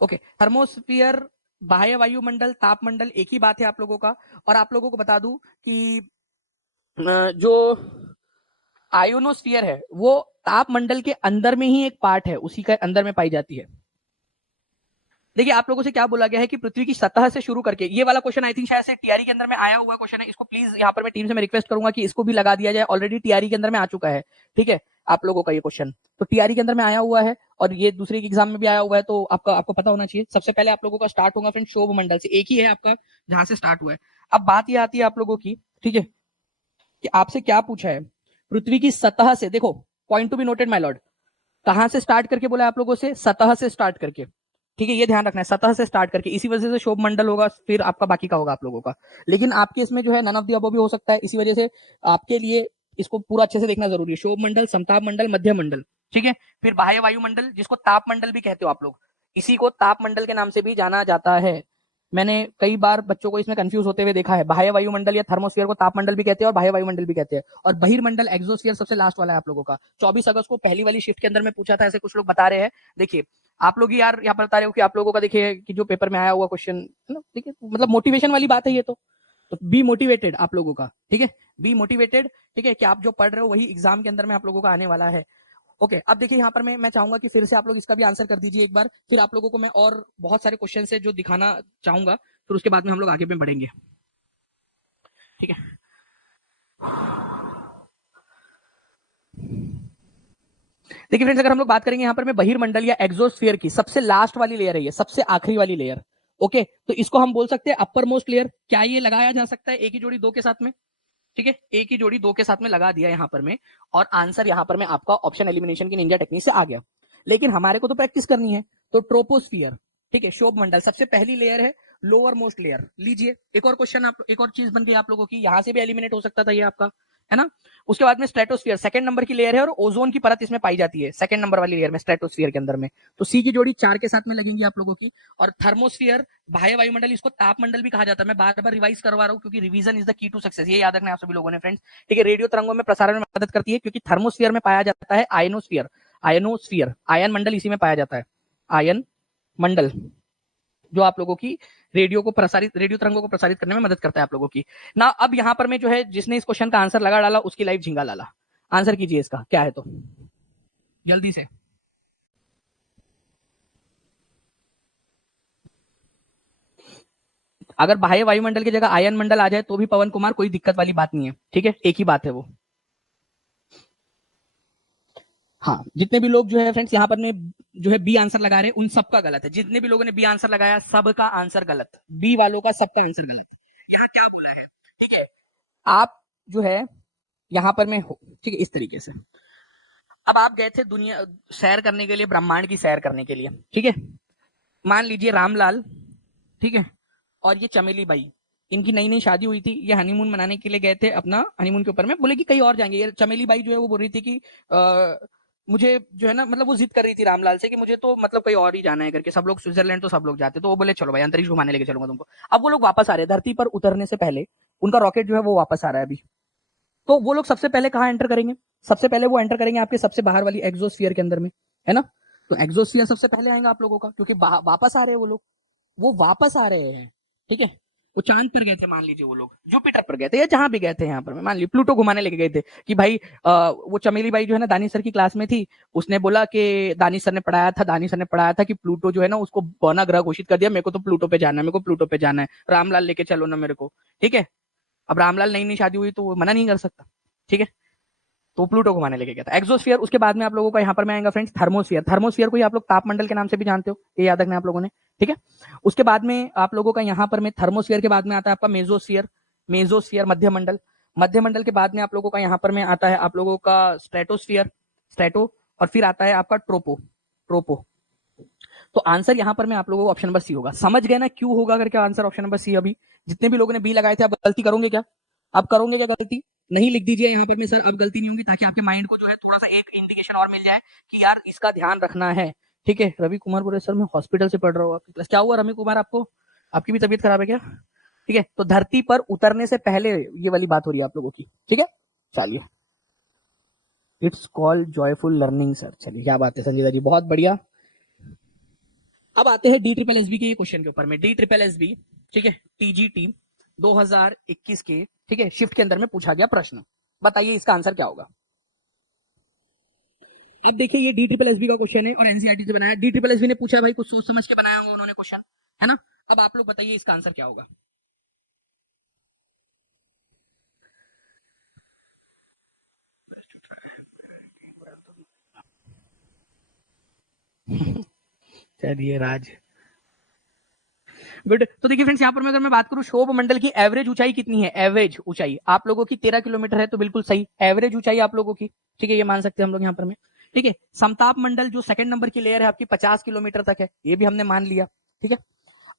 ओके। थर्मोस्फियर, बाह्य वायुमंडल, तापमंडल एक ही बात है आप लोगों का। और आप लोगों को बता दूं कि जो आयोनोस्फियर है वो तापमंडल के अंदर में ही एक पार्ट है, उसी के अंदर में पाई जाती है। देखिए आप लोगों से क्या बोला गया है कि पृथ्वी की सतह से शुरू करके, ये वाला क्वेश्चन आई थिंक शायद से टीआरई के अंदर में आया हुआ क्वेश्चन है, इसको प्लीज यहाँ पर मैं टीम से मैं रिक्वेस्ट करूंगा कि इसको भी लगा दिया जाए, ऑलरेडी टीआरई के अंदर में आ चुका है, ठीक है, आप लोगों का ये क्वेश्चन तो टीआरई के अंदर में आया हुआ है और ये दूसरे एग्जाम में भी आया हुआ है, तो आपको पता होना चाहिए। सबसे पहले आप लोगों का स्टार्ट होगा फ्रेंड शोभ मंडल से, एक ही है आपका जहां से स्टार्ट हुआ है। अब बात ये आती है आप लोगों की, ठीक है, कि आपसे क्या पूछा है, पृथ्वी की सतह से, देखो point to be noted my Lord, कहां से स्टार्ट करके बोला आप लोगों से, सतह से स्टार्ट करके, ठीक है, ये ध्यान रखना है, सतह से स्टार्ट करके, इसी वजह से शोभ मंडल होगा, फिर आपका बाकी का होगा आप लोगों का। लेकिन आपके इसमें जो है नन ऑफ द अबव भी हो सकता है, इसी वजह से आपके लिए इसको पूरा अच्छे से देखना जरूरी है। शोभ मंडल, समताप मंडल, मध्य मंडल, ठीक है, फिर बाह्य वायुमंडल जिसको ताप मंडल भी कहते हो आप लोग, इसी को ताप मंडल के नाम से भी जाना जाता है, मैंने कई बार बच्चों को इसमें कंफ्यूज होते हुए देखा है। बाह्य वायुमंडल या थर्मोस्फीयर को तापमंडल भी कहते हैं और बाह्य वायुमंडल भी कहते हैं, और बहिर्मंडल एक्सोस्फीयर सबसे लास्ट वाला है आप लोगों का। 24 अगस्त को पहली वाली शिफ्ट के अंदर में पूछा था, ऐसे कुछ लोग बता रहे हैं। देखिए आप लोग यार यहाँ पर बता रहे हो कि आप लोगों का देखिए कि जो पेपर में आया हुआ क्वेश्चन है ना, देखिए मतलब मोटिवेशन वाली बात है ये तो बी मोटिवेटेड आप लोगों का, ठीक है, बी मोटिवेटेड, ठीक है, कि आप जो पढ़ रहे हो वही एग्जाम के अंदर में आप लोगों का आने वाला है। ओके, अब देखिए यहाँ पर मैं चाहूंगा कि फिर से आप लोग इसका भी आंसर कर दीजिए एक बार, फिर आप लोगों को मैं और बहुत सारे क्वेश्चन है जो दिखाना चाहूंगा, फिर उसके बाद में हम लोग आगे में बढ़ेंगे, ठीक है। देखिए फ्रेंड्स, अगर हम लोग बात करेंगे यहाँ पर मैं बहिर्मंडल या एक्सोस्फीयर की, सबसे लास्ट वाली लेयर है ये, सबसे आखिरी वाली लेयर। ओके, तो इसको हम बोल सकते हैं अपर मोस्ट लेयर। क्या ये लगाया जा सकता है एक ही जोड़ी दो के साथ में? ठीक है, एक ही जोड़ी दो के साथ में लगा दिया यहाँ पर में, और आंसर यहाँ पर में आपका ऑप्शन एलिमिनेशन की निंजा टेक्निक से आ गया। लेकिन हमारे को तो प्रैक्टिस करनी है, तो ट्रोपोस्फियर, ठीक है, शोभ मंडल सबसे पहली लेयर है, लोअर मोस्ट लेयर। लीजिए एक और क्वेश्चन, आप एक और चीज बन गई आप लोगों की, यहां से भी एलिमिनेट हो सकता था ये आपका, है ना। उसके बाद में स्ट्रेटोस्फियर सेकंड नंबर की लेयर है, और ओजोन की परत इसमें पाई जाती है सेकंड नंबर वाली लेयर में, स्ट्रेटोस्फियर के अंदर में। तो सी की जोड़ी 4 के साथ में लगेंगी आप लोगों की। और थर्मोस्फियर, बाह्य वायुमंडल, इसको तापमंडल भी कहा जाता है। मैं बार बार रिवाइज करवा रहा हूँ क्योंकि revision is the key to success, ये याद रखना है आप सभी लोगों ने फ्रेंड्स, ठीक है। रेडियो तरंगों में प्रसारण में मदद करती है, क्योंकि थर्मोस्फियर में पाया जाता है आयनोस्फियर, आयनोस्फियर आयन मंडल इसी में पाया जाता है, आयन मंडल, जो आप लोगों की रेडियो तरंगों को प्रसारित करने में मदद करता है आप लोगों की ना। अब यहां पर मैं जो है, जिसने इस क्वेश्चन का आंसर लगा डाला उसकी लाइव झिंगा लाला। आंसर कीजिए इसका क्या है, तो जल्दी से। अगर बाह्य वायुमंडल की जगह आयन मंडल आ जाए तो भी पवन कुमार कोई दिक्कत वाली बात नहीं है, ठीक है, एक ही बात है वो। हाँ, जितने भी लोग जो है फ्रेंड्स यहाँ पर में जो है बी आंसर लगा रहे हैं, उन सबका गलत है। जितने भी लोगों ने बी आंसर लगाया सबका आंसर गलत, बी वालों का सबका आंसर गलत। यहाँ क्या बोला है, ठीक है, आप जो है यहाँ पर में हो, ठीक है, इस तरीके से। अब आप गए थे दुनिया सैर करने के लिए, ब्रह्मांड की सैर करने के लिए, ठीक है। मान लीजिए रामलाल, ठीक है, और ये चमेली बाई, इनकी नई नई शादी हुई थी, ये हनीमून मनाने के लिए गए थे अपना हनीमून के ऊपर में, बोले कि कहीं और जाएंगे। ये चमेली बाई जो है वो बोल रही थी कि मुझे जो है ना, मतलब वो जिद कर रही थी रामलाल से कि मुझे तो मतलब कहीं और ही जाना है करके। सब लोग स्विट्जरलैंड तो सब लोग जाते, तो वो बोले चलो भाई अंतरिक्ष घुमाने लेके चलूंगा तुमको। अब वो लोग वापस आ रहे हैं, धरती पर उतरने से पहले उनका रॉकेट जो है वो वापस आ रहा है अभी। तो वो लोग सबसे पहले कहाँ एंटर करेंगे? सबसे पहले वो एंटर करेंगे आपके सबसे बाहर वाली एक्सोस्फीयर के अंदर में, है ना। तो एक्सोस्फीयर सबसे पहले आएगा आप लोगों का, क्योंकि वापस आ रहे हैं वो लोग, वो वापस आ रहे हैं, ठीक है। वो चांद पर गए थे मान लीजिए, वो लोग जुपिटर पर गए थे या जहां भी गए थे, यहाँ पर मान लीजिए प्लूटो घुमाने लेके गए थे कि भाई वो चमेली बाई जो है ना दानी सर की क्लास में थी, उसने बोला कि दानी सर ने पढ़ाया था कि प्लूटो जो है ना उसको बौना ग्रह घोषित कर दिया, मेरे को तो प्लूटो पे जाना है, मेरे को प्लूटो पे जाना है, रामलाल लेके चलो ना मेरे को, ठीक है। अब रामलाल नई नई शादी हुई तो वो मना नहीं कर सकता, ठीक है। तो प्लूटो घुमाने लेके गया था एक्सोस्फीयर। उसके बाद में आप लोगों का यहाँ पर मैं आएगा फ्रेंड्स थर्मोस्फीयर। थर्मोस्फीयर को ही आप लोग तापमंडल के नाम से भी जानते हो, ये याद रखना आप लोगों ने, ठीक है। उसके बाद में आप लोगों का यहाँ पर में थर्मोस्फीयर के बाद में आता है आपका मेजोस्फीयर, मेजोस्फीयर मध्यमंडल, मध्यमंडल के बाद में आप लोगों का यहाँ पर में आता है आप लोगों का स्ट्रेटोस्फीयर, स्ट्रेटो, और फिर आता है आपका ट्रोपो, ट्रोपो। तो आंसर यहाँ पर में आप लोगों को ऑप्शन नंबर सी होगा। समझ गए ना क्यों होगा करके आंसर ऑप्शन नंबर सी। अभी जितने भी लोगों ने बी लगाए थे, आप गलती करोगे क्या? आप करोगे क्या गलती? नहीं लिख दीजिए यहाँ पर में सर अब गलती नहीं होगी, ताकि आपके माइंड को जो है थोड़ा सा एक इंडिकेशन और मिल जाए कि यार इसका ध्यान रखना है, ठीक है। रवि कुमार बोले सर मैं हॉस्पिटल से पढ़ रहा हूँ आपकी क्लास। क्या हुआ रवि कुमार, आपको आपकी भी तबीयत खराब है क्या? ठीक है, तो धरती पर उतरने से पहले ये वाली बात हो रही है आप लोगों की, ठीक है। चलिए, it's called joyful learning sir. चलिए क्या बात है संजीदा जी, बहुत बढ़िया। अब आते हैं डी ट्रिपल एस बी के क्वेश्चन के ऊपर में। डी ट्रिपल एस बी, ठीक है, टीजीटी 2021 के, ठीक है, शिफ्ट के अंदर में पूछा गया प्रश्न। बताइए इसका आंसर क्या होगा। अब देखिए ये डी ट्रिपल एस बी का क्वेश्चन है और एनसीईआरटी से बनाया। डी ट्रिपल एस बी ने पूछा भाई, कुछ सोच समझ के बनाया होगा उन्होंने क्वेश्चन, है ना। अब आप लोग बताइए इसका आंसर क्या होगा। चलिए राज, गुड। तो देखिए फ्रेंड्स यहाँ पर मैं अगर मैं बात करूं शोभ मंडल की एवरेज ऊंचाई कितनी है, एवरेज ऊंचाई आप लोगों की 13 किलोमीटर है, तो बिल्कुल सही एवरेज ऊंचाई आप लोगों की, ठीक है, ये मान सकते हैं हम लोग यहाँ पर में, ठीक है। समताप मंडल जो सेकंड नंबर की लेयर है आपकी 50 किलोमीटर तक है, ये भी हमने मान लिया, ठीक है।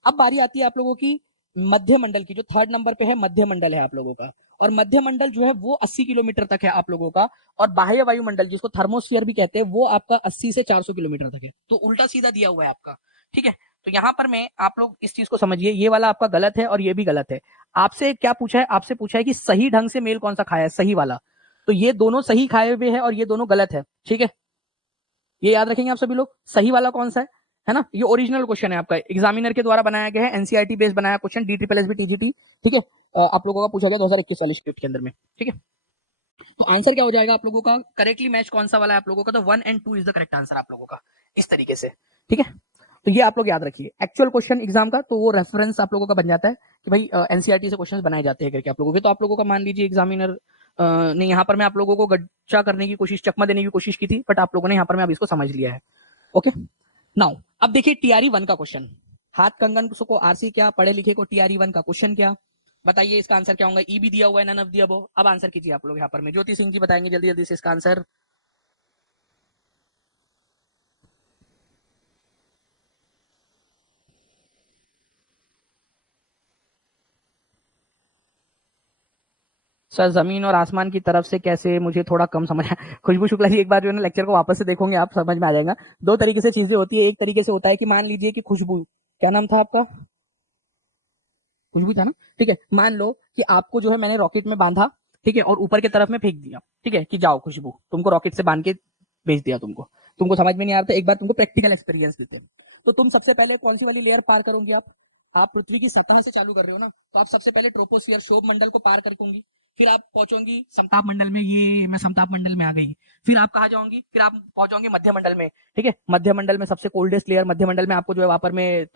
अब बारी आती है आप लोगों की मध्य मंडल की, जो थर्ड नंबर पे है मध्य मंडल है आप लोगों का, और मध्य मंडल जो है वो 80 किलोमीटर तक है आप लोगों का। और बाह्य वायुमंडल जिसको थर्मोस्फीयर भी कहते हैं वो आपका 80 से 400 किलोमीटर तक है, तो उल्टा सीधा दिया हुआ है आपका, ठीक है। तो यहाँ पर मैं आप लोग इस चीज को समझिए, ये वाला आपका गलत है और ये भी गलत है। आपसे क्या पूछा है, आपसे पूछा है कि सही ढंग से मेल कौन सा खाया है, सही वाला। तो ये दोनों सही खाए हुए हैं और ये दोनों गलत है, ठीक है। ये याद रखेंगे आप सभी लोग, सही वाला कौन सा है ना। ये ओरिजिनल क्वेश्चन है आपका, एग्जामिनर के द्वारा बनाया गया है, एनसीईआरटी बेस्ड बनाया क्वेश्चन, DSSB TGT, ठीक है। आप लोगों का पूछा गया 2021 वाले स्क्रिप्ट के अंदर में, ठीक है। तो आंसर क्या हो जाएगा आप लोगों का, करेक्टली मैच कौन सा वाला है आप लोगों का, तो 1 और 2 इज द करेक्ट आंसर आप लोगों का, इस तरीके से, ठीक है। तो ये आप लोग याद रखिए, एक्चुअल क्वेश्चन एग्जाम का तो वो रेफरेंस आप लोगों का बन जाता है कि भाई एनसीईआरटी से क्वेश्चंस बनाए जाते हैं करके आप लोगों के। तो आप लोगों का मान लीजिए एग्जामिनर ने यहाँ पर मैं आप लोगों को गच्चा करने की कोशिश, चकमा देने की कोशिश की थी, बट आप लोगों ने यहाँ पर मैं अब इसको समझ लिया है, ओके। नाउ अब देखिए TRE 1 का क्वेश्चन, हाथ कंगन को आरसी क्या, पढ़े लिखे को TRE 1 का क्वेश्चन क्या, बताइए इसका आंसर क्या होगा। ई भी दिया हुआ है, नन ऑफ द अबव। अब आंसर कीजिए आप लोग यहाँ पर में, ज्योति सिंह जी बताएंगे जल्दी जल्दी से इसका आंसर। सर जमीन और आसमान की तरफ से कैसे, मुझे थोड़ा कम समझ आया। खुशबू शुक्ला जी एक बार जो है ना लेक्चर को वापस से देखोगे आप समझ में आ जाएगा। दो तरीके से चीजें होती है, एक तरीके से होता है कि मान लीजिए कि खुशबू, क्या नाम था आपका, खुशबू था ना, ठीक है। मान लो कि आपको जो है मैंने रॉकेट में बांधा, ठीक है, और ऊपर की तरफ में फेंक दिया, ठीक है, कि जाओ खुशबू, तुमको रॉकेट से बांध के भेज दिया, तुमको समझ में नहीं आ रहा था, एक बार तुमको प्रैक्टिकल एक्सपीरियंस देते हैं। तो तुम सबसे पहले कौन सी वाली लेयर पार करोगी आप पृथ्वी की सतह से चालू कर रहे हो ना, तो आप सबसे पहले ट्रोपोस्फियर शोभ मंडल को पार करोगी, फिर आप पहुंचोगी समताप मंडल में, ये मैं समताप मंडल में आ गई, फिर आप कहाँ जाओगी, फिर आप पहुंचोगे मध्य मंडल में, ठीक है। मध्य मंडल में सबसे कोल्डेस्ट लेयर मध्य मंडल में, आपको जो है वहां पर में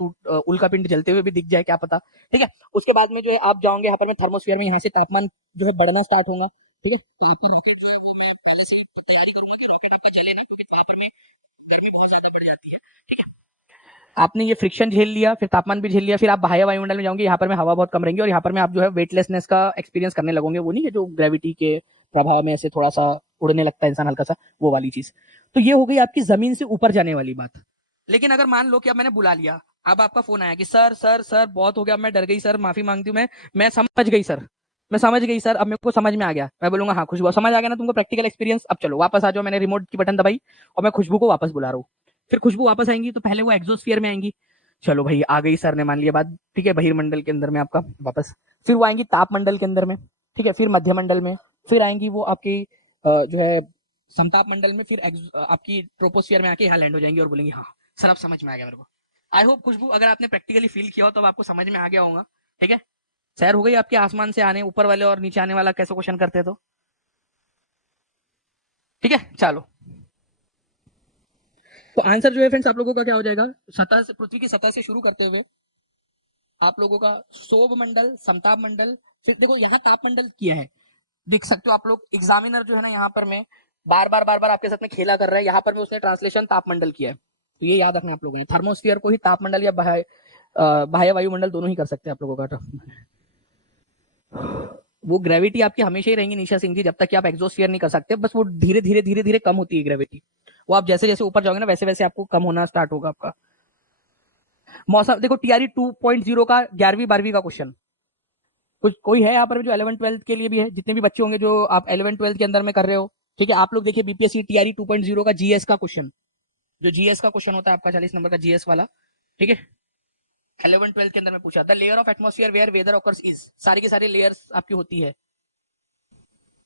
उल्का पिंड जलते हुए भी दिख जाए, क्या पता, ठीक है। उसके बाद में जो है आप जाओगे यहाँ पर में थर्मोस्फीयर में, यहाँ से तापमान जो है बढ़ना स्टार्ट होगा, ठीक है। तो पहले से तैयारी करूंगा कि रॉकेट आपका चले ना, क्योंकि वहां पर में गर्मी बहुत ज्यादा बढ़ जाती है, ठीक है। आपने ये फ्रिक्शन झेल लिया, फिर तापमान भी झेल लिया, फिर आप बाह्य वायुमंडल में जाओगे, यहाँ पर में हवा बहुत कम रहेंगी और यहाँ पर में आप जो है वेटलेसनेस का एक्सपीरियंस करने लगोगे, वो नहीं है जो ग्रेविटी के प्रभाव में ऐसे थोड़ा सा उड़ने लगता है इंसान हल्का सा, वो वाली चीज। तो ये हो गई आपकी जमीन से ऊपर जाने वाली बात। लेकिन अगर मान लो कि अब मैंने बुला लिया, अब आपका फोन आया कि सर सर सर बहुत हो गया, मैं डर गई सर, माफी मांगती हूँ, मैं समझ गई सर, मैं समझ गई सर, अब मेरे को समझ में आ गया, मैं बोलूंगा हाँ खुशबू समझ आ गया ना तुमको प्रैक्टिकल एक्सपीरियंस, अब चलो वापस आ जाओ, मैंने रिमोट की बटन दबाई और मैं खुशबू को वापस बुला रहा हूँ। फिर खुशबू वापस आएंगी तो पहले वो एग्जोस्फीयर में आएंगी, चलो भाई आ गई सर ने मान लिया बात, ठीक है, बहिर्मंडल के अंदर में आपका वापस, फिर वो आएंगी ताप मंडल के अंदर में, ठीक है, फिर मध्य मंडल में, फिर आएंगी वो आपकी जो है समताप मंडल में, फिर आपकी ट्रोपोस्फीयर में आके यहाँ लैंड हो जाएंगी और बोलेंगी हाँ सर अब समझ में आ गया मेरे को। आई होप खुशबू अगर आपने प्रैक्टिकली फील किया हो तो आपको समझ में आ गया होगा, ठीक है। सैर हो गई आपके आसमान से आने ऊपर वाले और नीचे आने वाला कैसे क्वेश्चन करते तो, ठीक है। चलो तो आंसर जो है फ्रेंड्स आप लोगों का क्या हो जाएगा, सतह से, पृथ्वी की सतह से शुरू करते हुए आप लोगों का शोभ मंडल, समताप मंडल, फिर देखो यहाँ ताप मंडल किया है, देख सकते हो आप लोग, एग्जामिनर जो है ना यहाँ पर मैं बार बार आपके साथ में खेला कर रहा है, यहाँ पर में उसने ट्रांसलेशन तापमंडल किया है, तो ये याद रखना आप लोगों ने, थर्मोस्फीयर को ही तापमंडल या बाह्य वायुमंडल दोनों ही कर सकते हैं आप लोगों का। वो ग्रेविटी आपकी हमेशा ही रहेंगी निशा सिंह जी, जब तक कि आप एग्जोस्फीयर नहीं कर सकते, बस वो धीरे धीरे कम होती है ग्रेविटी, वो आप जैसे जैसे ऊपर जाओगे ना वैसे वैसे आपको कम होना स्टार्ट होगा आपका। मौसम देखो TRE 2.0 का 11वीं 12वीं का क्वेश्चन, कुछ कोई है यहाँ पर जो 11th 12th के लिए भी है, जितने भी बच्चे होंगे जो आप 11th 12th के अंदर में कर रहे हो, ठीक है। आप लोग देखिए BPSC TRE 2.0 का GS का क्वेश्चन, जो GS का क्वेश्चन होता है आपका 40 नंबर का GS वाला, ठीक है, 11th 12th के अंदर में पूछा, the layer of atmosphere where weather occurs is, सारी की सारी लेयर्स आपकी होती है,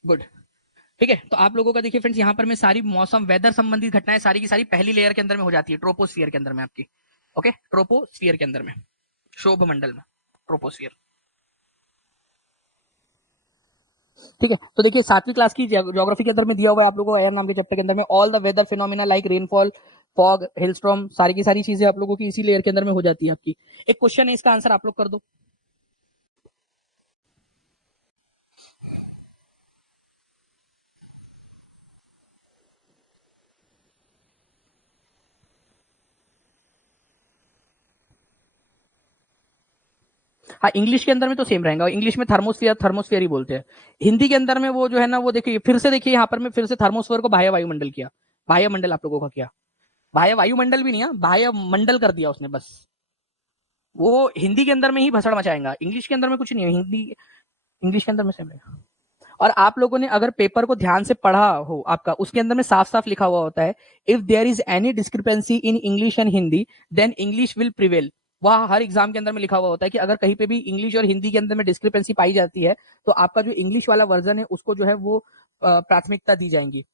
गुड, ठीक है। तो आप लोगों का देखिए फ्रेंड्स यहाँ पर में सारी मौसम वेदर संबंधित घटनाएं सारी की सारी पहली लेयर के अंदर में हो जाती है, ट्रोपोस्फियर के अंदर में आपकी, ओके, ट्रोपोस्फियर के अंदर में, शोभ मंडल में, ट्रोपोस्फियर, ठीक है। तो देखिए 7वीं क्लास की ज्योग्राफी के अंदर में दिया हुआ है आप लोगों को एयर नाम के चैप्टर के अंदर में, all the weather phenomena like rainfall, fog, hailstorm, सारी की सारी चीजें आप लोगों की इसी लेयर के अंदर में हो जाती है आपकी। एक क्वेश्चन है, इसका आंसर आप लोग कर दो। हाँ इंग्लिश के अंदर में तो सेम रहेगा, इंग्लिश में थर्मोस्फियर थर्मोस्फियर ही बोलते हैं, हिंदी के अंदर में वो जो है ना वो देखिए फिर से देखिए यहाँ पर मैं फिर से थर्मोस्फियर को बाह्य वायुमंडल किया, बाह्य मंडल आप लोगों का किया, बाह्य वायुमंडल भी नहीं है, बाह्य मंडल कर दिया उसने बस, वो हिंदी के अंदर में ही भसड़ मचाएगा, इंग्लिश के अंदर में कुछ नहीं है, हिंदी इंग्लिश के अंदर में सेम रहेगा। और आप लोगों ने अगर पेपर को ध्यान से पढ़ा हो आपका, उसके अंदर में साफ साफ लिखा हुआ होता है, if there is any discrepancy in English and Hindi then English will prevail. वह हर एग्जाम के अंदर में लिखा हुआ होता है कि अगर कहीं पे भी इंग्लिश और हिंदी के अंदर में डिस्क्रिपेंसी पाई जाती है तो आपका जो इंग्लिश वाला वर्जन है उसको जो है वो प्राथमिकता दी जाएंगी।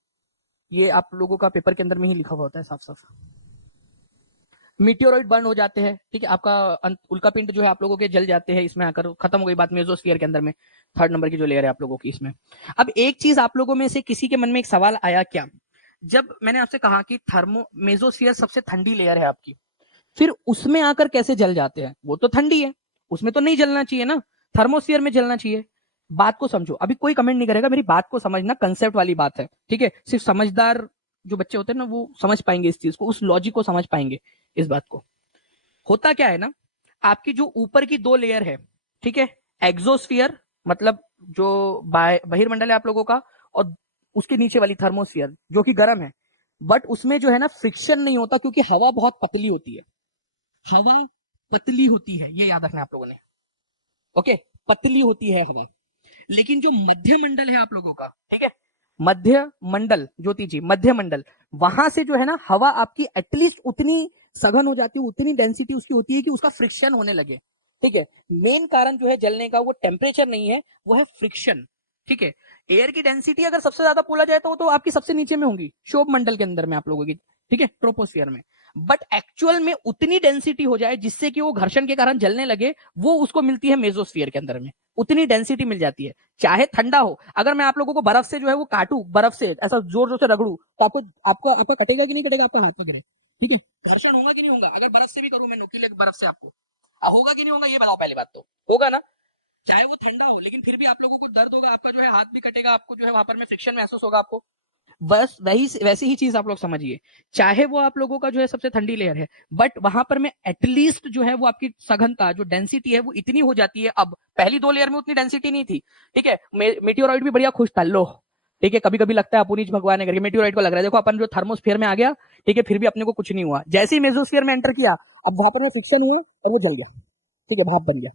ये आप लोगों का पेपर के अंदर में ही लिखा हुआ होता है साफ साफ। मीटियोरॉइड बर्न हो जाते हैं, ठीक है, आपका उल्का पिंड जो है आप लोगों के जल जाते हैं, इसमें आकर खत्म हो गई बात मेसोस्फीयर के अंदर में, थर्ड नंबर की जो लेयर है आप लोगों की इसमें। अब एक चीज आप लोगों में से किसी के मन में एक सवाल आया क्या, जब मैंने आपसे कहा कि मेसोस्फीयर सबसे ठंडी लेयर है आपकी, फिर उसमें आकर कैसे जल जाते हैं? वो तो ठंडी है, उसमें तो नहीं जलना चाहिए ना, थर्मोस्फीयर में जलना चाहिए। बात को समझो, अभी कोई कमेंट नहीं करेगा, मेरी बात को समझना, कंसेप्ट वाली बात है, ठीक है। सिर्फ समझदार जो बच्चे होते हैं ना वो समझ पाएंगे इस चीज को, उस लॉजिक को समझ पाएंगे इस बात को। होता क्या है ना, आपकी जो ऊपर की दो लेयर है, ठीक है, एक्सोस्फीयर मतलब जो बहिर्मंडल है आप लोगों का, और उसके नीचे वाली थर्मोस्फीयर जो कि गर्म है, बट उसमें जो है ना फ्रिक्शन नहीं होता क्योंकि हवा बहुत पतली होती है। हवा पतली होती है, ये याद रखना आप लोगों ने, ओके, पतली होती है हवा। लेकिन जो मध्य मंडल है आप लोगों का, ठीक है, मध्य मंडल, ज्योति जी, मध्य मंडल, वहां से जो है ना हवा आपकी एटलीस्ट उतनी सघन हो जाती है, उतनी डेंसिटी उसकी होती है कि उसका फ्रिक्शन होने लगे, ठीक है। मेन कारण जो है जलने का वो टेम्परेचर नहीं है, वो है फ्रिक्शन, ठीक है। एयर की डेंसिटी अगर सबसे ज्यादा बोला जाए तो वो तो आपकी सबसे नीचे में होगी, शोभ मंडल के अंदर में आप लोगों की, ठीक है, ट्रोपोस्फियर में। बट एक्चुअल में उतनी डेंसिटी हो जाए जिससे कि वो घर्षण के कारण जलने लगे, वो उसको मिलती है मेसोस्फीयर के अंदर में, उतनी डेंसिटी मिल जाती है। चाहे ठंडा हो, अगर मैं आप लोगों को बर्फ से जो है वो काटू, बर्फ से ऐसा जोर जोर से रगड़ू, तो आपको आपका आपका कटेगा कि नहीं कटेगा आपका हाथ वगैरह, ठीक है, घर्षण होगा कि नहीं होगा? अगर बर्फ से भी करूं मैं नुकीले बर्फ से आपको, होगा कि नहीं होगा? ये बताओ, पहले बात तो होगा ना। चाहे वो ठंडा हो लेकिन फिर भी आप लोगों को दर्द होगा, आपका जो है हाथ भी कटेगा, आपको जो है वहां पर में फ्रिक्शन महसूस होगा आपको। बस वही वैसी ही चीज आप लोग समझिए, चाहे वो आप लोगों का जो है सबसे ठंडी लेयर है, बट वहां पर में एटलीस्ट जो है वो आपकी सघनता, जो डेंसिटी है वो इतनी हो जाती है। अब पहली दो लेयर में उतनी डेंसिटी नहीं थी, ठीक है, मेटियोरॉइड भी बढ़िया खुश था, लो, ठीक है, कभी कभी लगता है अपुनीच भगवान ने करके मेटियोरॉइड को लग रहा है, देखो अपन जो थर्मोस्फीयर में आ गया, ठीक है, फिर भी अपने को कुछ नहीं हुआ। जैसे ही मेसोस्फीयर में एंटर किया, अब वहां पर में फ्रिक्शन हुआ और वो जल गया, ठीक है, भाप बन गया।